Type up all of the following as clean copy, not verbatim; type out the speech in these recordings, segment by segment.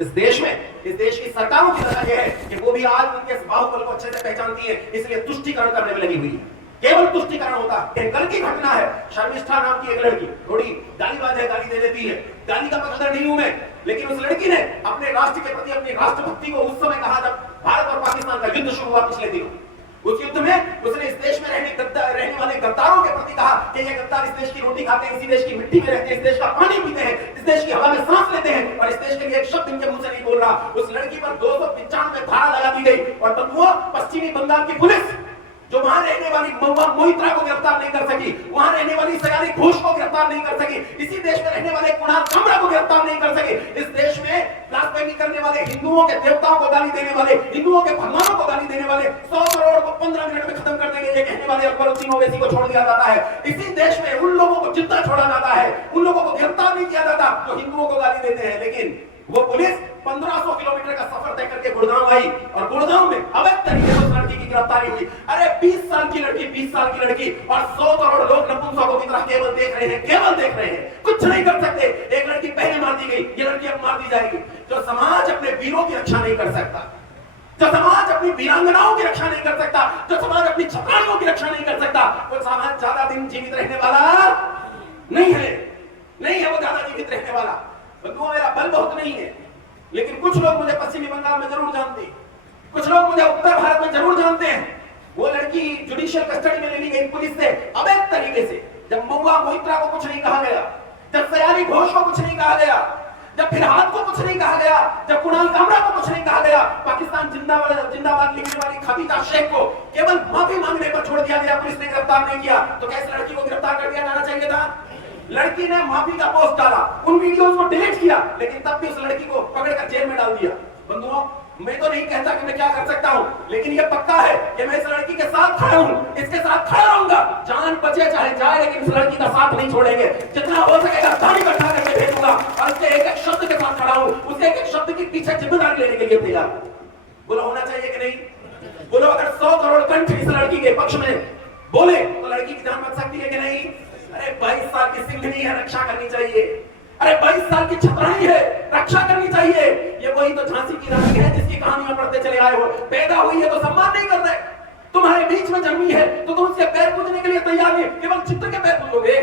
इस देश की सरकारों की तरह यह है कि वो भी आज उनके बाहुबल को अच्छे से पहचानती है, इसलिए तुष्टीकरण करने में लगी हुई है। केवल तुष्टीकरण होता है। कल की घटना है, शर्मिष्ठा नाम की एक लड़की, थोड़ी गालीबाज है, गाली दे देती है, गाली का पकड़ नहीं हूं मैं, लेकिन उस लड़की ने अपने राष्ट्र के प्रति अपनी राष्ट्रभक्ति को उस समय कहा जब भारत और पाकिस्तान का युद्ध शुरू हुआ पिछले दिनों। उस युद्ध में उसने इस देश में रहने वाले गद्दारों के प्रति कहा कि ये गद्दार इस देश की रोटी खाते हैं, इसी देश की मिट्टी में रहते हैं, इस देश का पानी पीते हैं, इस देश की हवा में सांस लेते हैं और इस देश के लिए एक शब्द इनके मुंह से नहीं बोल रहा। उस लड़की पर 295 धारा लगा दी गई और बंधुओं, पश्चिमी बंगाल की पुलिस जो वहां रहने वाली महुआ मोहित्रा को गिरफ्तार नहीं कर सकी, वहां रहने वाली सयानी घोष को गिरफ्तार नहीं कर सकी, इसी देश में रहने वाले कुणाल कामरा को गिरफ्तार नहीं कर सके। इस देश में ब्लास्फेमी करने वाले, हिंदुओं के देवताओं को गाली देने वाले, हिंदुओं के भगवानों को गाली देने वाले 100 करोड़ को 15 मिनट में खत्म कर देंगे ये कहने वाले अकबरुद्दीन ओवैसी को छोड़ दिया जाता है। इसी देश में उन लोगों को जिंदा छोड़ा जाता है, उन लोगों को गिरफ्तार नहीं किया जाता जो हिंदुओं को गाली देते हैं। लेकिन वो पुलिस 1500 किलोमीटर का सफर तय करके गुड़गांव आई और गुड़गांव में अवैध तरीके से उस लड़की की गिरफ्तारी हुई। अरे 20 साल की लड़की और 100 करोड़ लोग नपुंसकों की तरह केवल देख रहे हैं, कुछ नहीं कर सकते। एक लड़की पहले मार दी गई, ये लड़की अब मार दी जाएगी। जो समाज अपने वीरों की रक्षा नहीं कर सकता, जो समाज अपनी वीरांगनाओं की रक्षा नहीं कर सकता, जो समाज अपनी छत्राइयों की रक्षा नहीं कर सकता, वो समाज ज्यादा दिन जीवित रहने वाला नहीं है वो ज्यादा जीवित रहने वाला। बंधुओं, मेरा बल बहुत नहीं है, लेकिन कुछ लोग मुझे पश्चिमी बंगाल में जरूर जानते हैं, कुछ लोग मुझे उत्तर भारत में जरूर जानते हैं। वो लड़की जुडिशियल कस्टडी में ले ली गई पुलिस से अवैध तरीके से। जब महुआ मोहित्रा को कुछ नहीं कहा गया, जब सयानी घोष को कुछ नहीं कहा गया, जब फिरहाद को कुछ नहीं कहा गया, जब कुणाल कामरा को कुछ नहीं कहा गया, पाकिस्तान जिंदाबाद लिखने वाली खदीजा शेख को केवल माफी मांगने पर छोड़ दिया गया, पुलिस ने गिरफ्तार नहीं किया। तो कैसे लड़की को गिरफ्तार कर दिया जाना चाहिए था? लड़की ने माफी का पोस्ट डाला, उन वीडियोस को डिलीट किया, लेकिन तब भी उस लड़की को पकड़कर जेल में डाल दिया। बंधुओं, मैं तो नहीं कहता कि मैं क्या कर सकता हूं, लेकिन यह पक्का है कि मैं इस लड़की के साथ खड़ा हूं, इसके साथ खड़ा रहूंगा, जान बचे चाहे जाए, लेकिन इस लड़की का साथ नहीं छोड़ेंगे। जितना हो सकेगा दाढ़ी इकट्ठा करके भेजूंगा और उसके एक एक शब्द के साथ खड़ा हूं, उसके एक एक शब्द के पीछे जिम्मेदारी लेने के लिए तैयार। बोलो होना चाहिए कि नहीं? बोलो, अगर 100 करोड़ कंठ इस लड़की के पक्ष में बोले तो लड़की की जान बच सकती है कि नहीं? अरे 22 साल की सिंघनी है, रक्षा करनी चाहिए। अरे 22 साल की छतराई है, रक्षा करनी चाहिए। ये वही तो झांसी की रानी है जिसकी कहानियां पढ़ते चले आए हो। पैदा हुई है तो सम्मान नहीं करते, तुम्हारे बीच में जन्मी है तो तुम उसके पैर पूजने के लिए तैयार नहीं, केवल चित्र के पैर पूजोगे,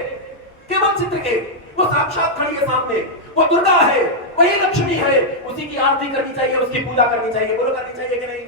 केवल चित्र के। वो साक्षात खड़ी है सामने, वो दुर्गा है, वही लक्ष्मी है, उसी की आरती करनी चाहिए, उसकी पूजा करनी चाहिए। बोलो करनी चाहिए कि नहीं?